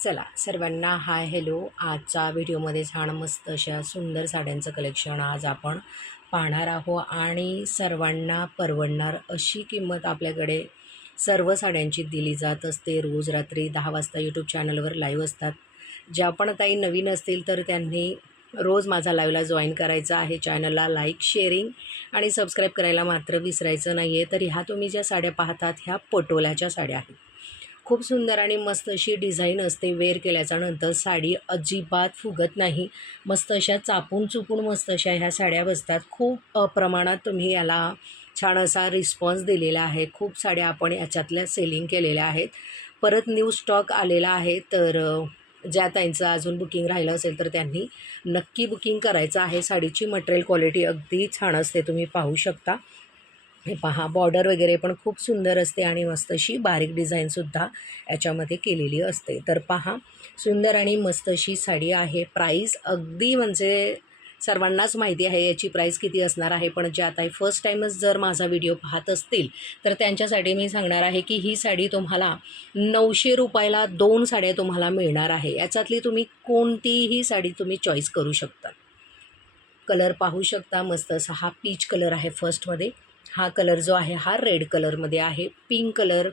चला सर्वांना hi hello. आजच्या व्हिडिओमध्ये छान मस्त अशा सुंदर साड्यांचं कलेक्शन आज आपण पाहणार आहोत आणि सर्वांना परवडणार अशी किंमत आपल्याकडे सर्व साड्यांची दिली जात असते. रोज रात्री 10 वाजता यूट्यूब चॅनलवर लाईव्ह असतात. ज्या पण ताई नवीन असतील तर त्यांनी रोज माझा लाईव्हला जॉईन करायचं आहे. चॅनलला लाईक शेअरिंग आणि सबस्क्राईब करायला मात्र विसरायचं नाही आहे. तर ह्या तुम्ही ज्या साड्या पाहतात ह्या पटोल्याच्या साड्या आहेत. खूप सुंदर आणि मस्त अशी डिझाईन असते. वेअर केल्याच्यानंतर साडी अजिबात फुगत नाही. मस्त अशा चापून चुपून मस्त अशा ह्या साड्या बसतात. खूप प्रमाणात तुम्ही याला छान असा रिस्पॉन्स दिलेला आहे. खूप साड्या आपण याच्यातल्या सेलिंग केलेल्या आहेत. परत न्यू स्टॉक आलेला आहे. तर ज्या ताईंचं अजून बुकिंग राहिलं असेल तर त्यांनी नक्की बुकिंग करायचं आहे. साडीची मटेरियल क्वालिटी अगदी छान असते, तुम्ही पाहू शकता. हे पहा, बॉर्डर वगैरे पण खूप सुंदर असते आणि मस्त अशी बारीक डिझाईनसुद्धा याच्यामध्ये केलेली असते. तर पहा, सुंदर आणि मस्त अशी साडी आहे. प्राईस अगदी म्हणजे सर्वांनाच माहिती आहे याची प्राईस किती असणार आहे. पण जे आता फर्स्ट टाईमच जर माझा व्हिडिओ पाहत असतील तर त्यांच्यासाठी मी सांगणार आहे की ही साडी तुम्हाला 900 रुपयाला 2 साड्या तुम्हाला मिळणार आहे. याच्यातली तुम्ही कोणतीही साडी तुम्ही चॉईस करू शकता. कलर पाहू शकता, मस्त असा हा पीच कलर आहे फर्स्टमध्ये. हा कलर जो आहे हा रेड कलरमध्ये आहे. पिंक कलर,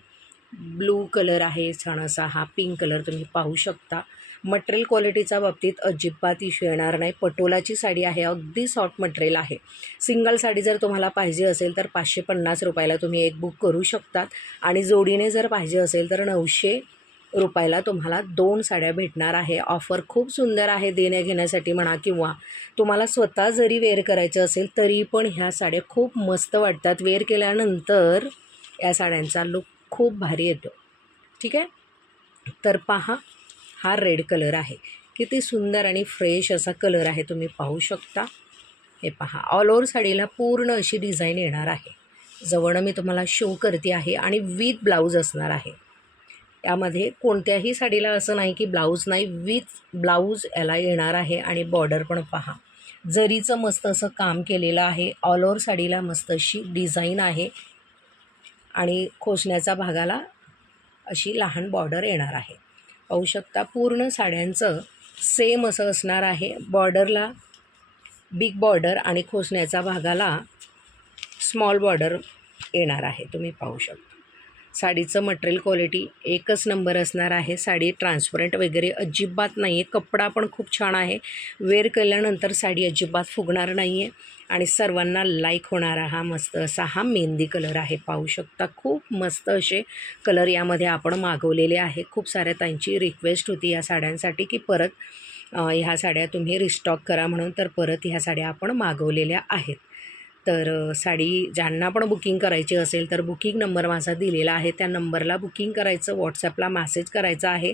ब्लू कलर आहे. छान असा हा पिंक कलर तुम्ही पाहू शकता. मटेरियल क्वालिटीच्या बाबतीत अजिबात इश्यू येणार नाही. पटोलाची साडी आहे, अगदी सॉफ्ट मटेरियल आहे. सिंगल साडी जर तुम्हाला पाहिजे असेल तर 550 रुपयाला तुम्ही एक बुक करू शकतात आणि जोडीने जर पाहिजे असेल तर 900 रुपयाला तुम्हाला 2 साड्या भेटणार आहे. ऑफर खूप सुंदर आहे देण्या घेण्यासाठी म्हणा, किंवा तुम्हाला स्वतः जरी वेअर करायचं असेल तरी पण ह्या साड्या खूप मस्त वाटतात. वेअर केल्यानंतर या साड्यांचा लुक खूप भारी येतो. ठीक आहे. तर पहा, हा रेड कलर आहे. किती सुंदर आणि फ्रेश असा कलर आहे, तुम्ही पाहू शकता. हे पहा, ऑल ओव्हर साडीला पूर्ण अशी डिझाईन येणार आहे. जवळ मी तुम्हाला शो करते आहे आणि विथ ब्लाऊज असणार आहे. यामध्ये कोणत्याही साडीला असं नाही की ब्लाऊज नाही, विथ ब्लाऊज याला येणार आहे. आणि बॉर्डर पण पहा, जरीचं मस्त असं काम केलेलं आहे. ऑल ओव्हर साडीला मस्त अशी डिझाईन आहे आणि खोचण्याच्या भागाला अशी लहान बॉर्डर येणार आहे. पाहू शकता, पूर्ण साड्यांचं सेम असं असणार आहे. बॉर्डरला बिग बॉर्डर आणि खोचण्याच्या भागाला स्मॉल बॉर्डर येणार आहे, तुम्ही पाहू शकता. साडीचं मटेरियल क्वालिटी एकच नंबर असणार आहे. साडी ट्रान्सपरंट वगैरे अजिबात नाही आहे. कपडा पण खूप छान आहे. वेअर केल्यानंतर साडी अजिबात फुगणार नाही आहे आणि सर्वांना लाईक होणारा हा मस्त असा हा मेहंदी कलर आहे. पाहू शकता, खूप मस्त असे कलर यामध्ये आपण मागवलेले आहे. खूप साऱ्या ताईंची रिक्वेस्ट होती या साड्यांसाठी की परत ह्या साड्या तुम्ही रिस्टॉक करा म्हणून, तर परत ह्या साड्या आपण मागवलेल्या आहेत. तर साडी ज्यांना पण बुकिंग करायची असेल तर बुकिंग नंबर माझा दिलेला आहे, त्या नंबरला बुकिंग करायचं, व्हॉट्सॲपला मेसेज करायचा आहे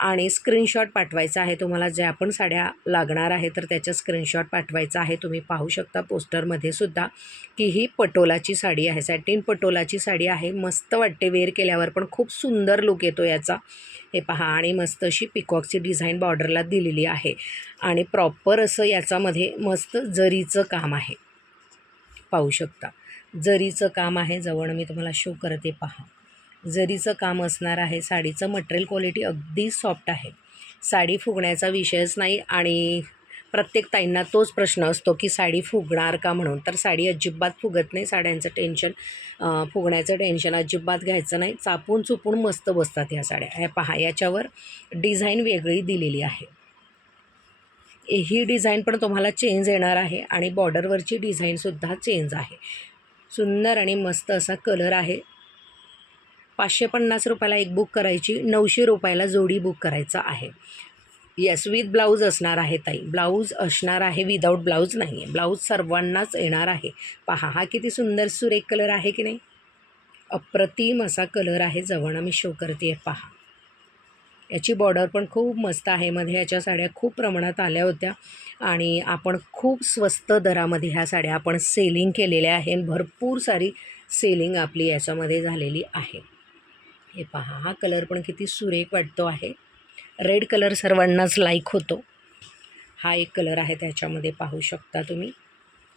आणि स्क्रीनशॉट पाठवायचा आहे. तुम्हाला ज्या पण साड्या लागणार आहे तर त्याचा स्क्रीनशॉट पाठवायचा आहे. तुम्ही पाहू शकता पोस्टरमध्ये सुद्धा की ही पटोलाची साडी आहे. सॅटिन पटोलाची साडी आहे. मस्त वाटते, वेअर केल्यावर पण खूप सुंदर लुक येतो याचा. हे पहा, आणि मस्त अशी पिकॉकची डिझाईन बॉर्डरला दिलेली आहे आणि प्रॉपर असं याच्यामध्ये मस्त जरीचं काम आहे. पाहू शकता, जरीचं काम आहे. जवळ मी तुम्हाला शो करते, पहा, जरीचं काम असणार आहे. साडीचं मटेरियल क्वालिटी अगदी सॉफ्ट आहे. साडी फुगण्याचा विषयच नाही आणि प्रत्येक ताईंना तोच प्रश्न असतो की साडी फुगणार का म्हणून. तर साडी अजिबात फुगत नाही. साड्यांचं टेन्शन, फुगण्याचं टेन्शन अजिबात घ्यायचं नाही. चापून चुपून मस्त बसतात ह्या साड्या. हे पहा, याच्यावर डिझाईन वेगळी दिलेली आहे. ही डिझाईन पण तुम्हाला चेंज येणार आहे आणि बॉर्डरवरची डिझाईनसुद्धा चेंज आहे. सुंदर आणि मस्त असा कलर आहे. 550 रुपयाला एक बुक करायची, 900 रुपयाला जोडी बुक करायचा आहे. येस, विथ ब्लाऊज असणार आहे ताई. ब्लाऊज असणार आहे, विदाऊट ब्लाऊज नाही आहे. ब्लाऊज सर्वांनाच येणार आहे. पहा, हा किती सुंदर सुरेख कलर आहे की नाही. अप्रतिम असा कलर आहे. जवळ मी शो करते, पहा. याची बॉर्डर पण खूप मस्त आहे. मध्ये याच्या साड्या खूप प्रमाणात आल्या होत्या आणि आपण खूप स्वस्त दरामध्ये ह्या साड्या आपण सेलिंग केलेल्या आहे. भरपूर सारी सेलिंग आपली याच्यामध्ये झालेली आहे. हे पहा, हा कलर पण किती सुरेख वाटतो आहे. रेड कलर सर्वांनाच लाईक होतो. हा एक कलर आहे त्याच्यामध्ये, पाहू शकता तुम्ही.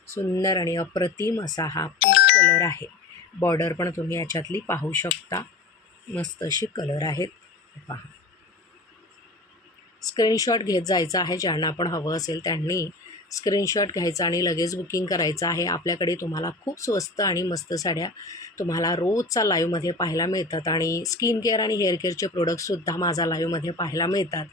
सुंदर आणि अप्रतिम असा हा पीच कलर आहे. बॉर्डर पण तुम्ही याच्यातली पाहू शकता. मस्त अशी कलर आहेत, पहा. स्क्रीनशॉट घेत जायचा आहे. ज्यांना पण हवं असेल त्यांनी स्क्रीनशॉट घ्यायचा आणि लगेच बुकिंग करायचं आहे. आपल्याकडे तुम्हाला खूप स्वस्त आणि मस्त साड्या तुम्हाला रोजचा लाईव्हमध्ये पाहायला मिळतात आणि स्किन केअर आणि हेअर केअरचे प्रोडक्टसुद्धा माझा लाईव्हमध्ये पाहायला मिळतात.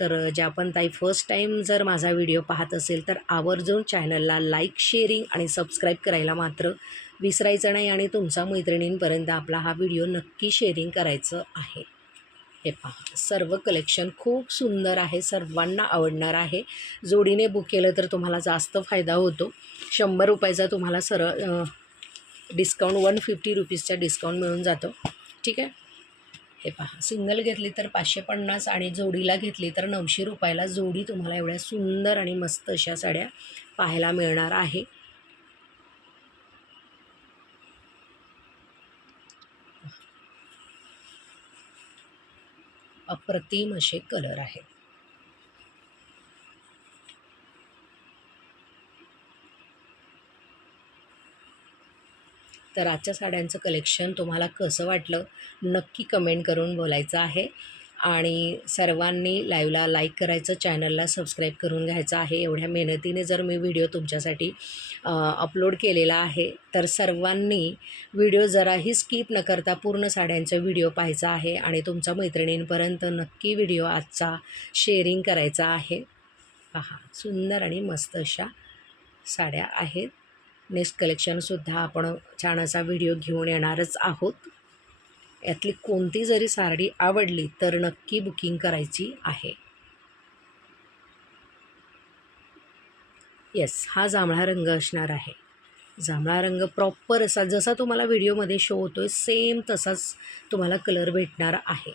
तर ज्या पण ताई फर्स्ट टाईम जर माझा व्हिडिओ पाहत असेल तर आवर्जून चॅनलला लाईक, शेअरिंग आणि सबस्क्राईब करायला मात्र विसरायचं नाही आणि तुमच्या मैत्रिणींपर्यंत आपला हा व्हिडिओ नक्की शेअरिंग करायचं आहे. हे पहा, सर्व कलेक्शन खूप सुंदर आहे, सर्वांना आवडणार आहे. जोडीने बुक केलं तर तुम्हाला जास्त फायदा होतो. ₹100 तुम्हाला डिस्काउंट ₹150चा डिस्काउंट मिळून जातो. ठीक आहे. हे पहा, सिंगल घेतली तर 550 आणि जोडीला घेतली तर ₹900 जोडी तुम्हाला एवढ्या सुंदर आणि मस्त अशा साड्या पाहायला मिळणार आहे. अप्रतिम असे कलर आहेत. तर आजच्या साड्यांचं कलेक्शन तुम्हाला कसं वाटलं नक्की कमेंट करून बोलायचं आहे. आणि सर्वांनी लाईव्हला लाईक करायचं, चॅनलला सबस्क्राईब करून घ्यायचं आहे. एवढ्या मेहनतीने जर मी व्हिडिओ तुमच्यासाठी अपलोड केलेला आहे तर सर्वांनी व्हिडिओ जराही स्किप न करता पूर्ण साड्यांचा व्हिडिओ पाहायचा आहे आणि तुमच्या मैत्रिणींपर्यंत नक्की व्हिडिओ आजचा शेअरिंग करायचा आहे. पहा, सुंदर आणि मस्त अशा साड्या आहेत. नेक्स्ट कलेक्शनसुद्धा आपण छान असा व्हिडिओ घेऊन येणारच आहोत. यातली कोणती जरी साडी आवडली तर नक्की बुकिंग करायची आहे. येस, हा जांभळा रंग असणार आहे. जांभळा रंग प्रॉपर असा जसा तुम्हाला व्हिडिओमध्ये शो होतो आहे सेम तसाच तुम्हाला कलर भेटणार आहे.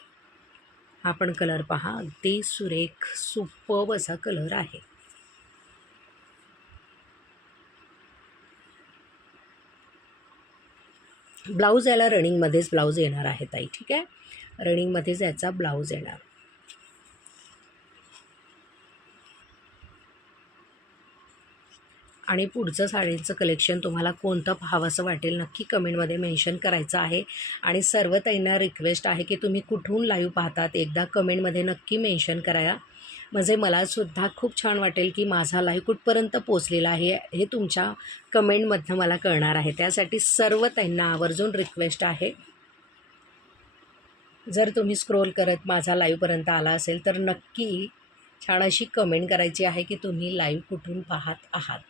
हा पण कलर पहा, अगदी सुरेख सुपर्ब असा कलर आहे. ब्लाऊज याला रनिंगमध्येच ब्लाऊज येणार आहे ताई. ठीक आहे, रनिंगमध्येच याचा ब्लाऊज येणार. आणि पुढचं साडीचं कलेक्शन तुम्हाला कोणतं पाहावंसं वाटेल नक्की कमेंटमध्ये मेन्शन करायचं आहे. आणि सर्व ताईंना रिक्वेस्ट आहे की तुम्ही कुठून लाईव्ह पाहतात एकदा कमेंटमध्ये नक्की मेन्शन करा. म्हणजे मलासुद्धा खूप छान वाटेल की माझा लाईव्ह कुठपर्यंत पोचलेला आहे हे तुमच्या कमेंटमधनं मला कळणार आहे. त्यासाठी सर्व ताईंना आवर्जून रिक्वेस्ट आहे, जर तुम्ही स्क्रोल करत माझा लाईव्हपर्यंत आला असेल तर नक्की छान अशी कमेंट करायची आहे की तुम्ही लाईव्ह कुठून पाहत आहात.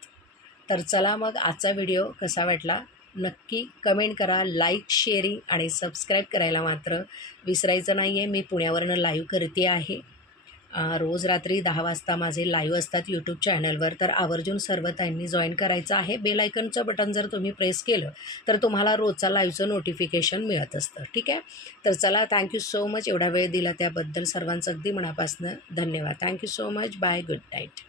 तर चला मग आजचा व्हिडिओ कसा वाटला नक्की कमेंट करा. लाईक, शेअरिंग आणि सबस्क्राईब करायला मात्र विसरायचं नाही आहे. मी पुण्यावरनं लाईव्ह करते आहे. रोज रात्री 10 वाजता माझे लाईव्ह असतात यूट्यूब चॅनलवर. तर आवर्जून सर्व त्यांनी जॉईन करायचं आहे. बेल आयकनचं बटन जर तुम्ही प्रेस केलं तर तुम्हाला रोजचा लाईव्हचं नोटिफिकेशन मिळत असतं. ठीक आहे. तर चला, थँक्यू सो मच एवढा वेळ दिला त्याबद्दल सर्वांचं अगदी मनापासून धन्यवाद. Thank you so much. Bye, good night.